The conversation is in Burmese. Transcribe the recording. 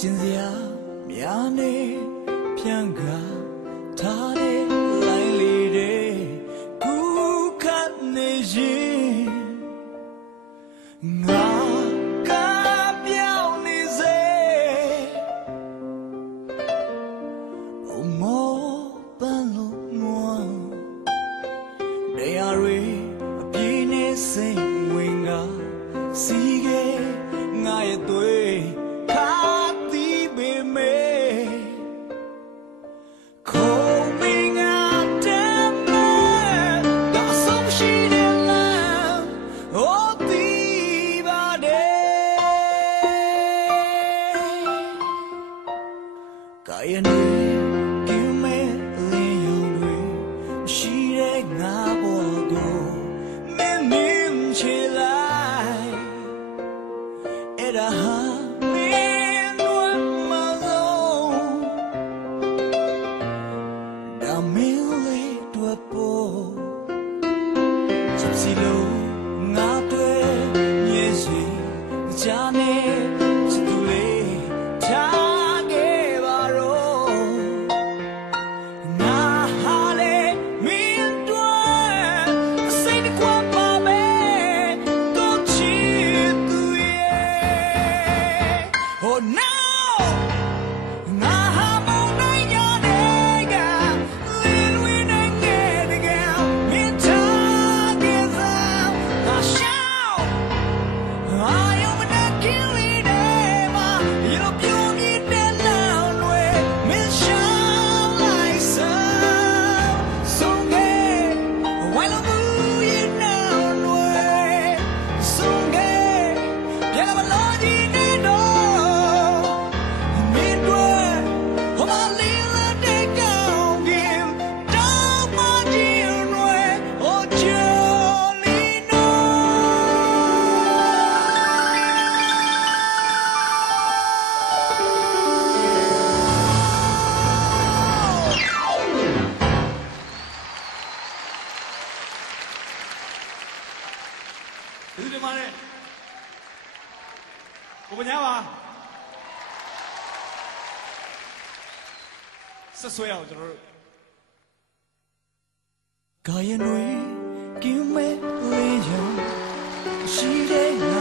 ချင်းစရာများနေပြန်ကထားတဲ့လိုင်းလေးတွေကူးခတ်နေရင်ငါကပြောင်းနေစေဘုံမောပန်းလို့ငွားနေရာတွေအပြင်းနဲ့စိတ်ဝင်ကစီးခဲ့ငါရဲ့သွေးခါတီးပေမဲ့ခုံမင်းငါတမ်းမဲ့ဒါဆုံးရှိတဲ့လမ်းဟောတီးပါတယ်ကာယနေကင်းမဲ့လင်းယုံတွေရှိတဲ့ငါဘောကိုမင်းမင်းချေလိုက်အဲ့ဒါဟာကိုပညာပါဆက်ဆွဲအောင်ကျွန်တော်တို့ကာယနွေကင်းမဲ့လေးရောရှိတဲ့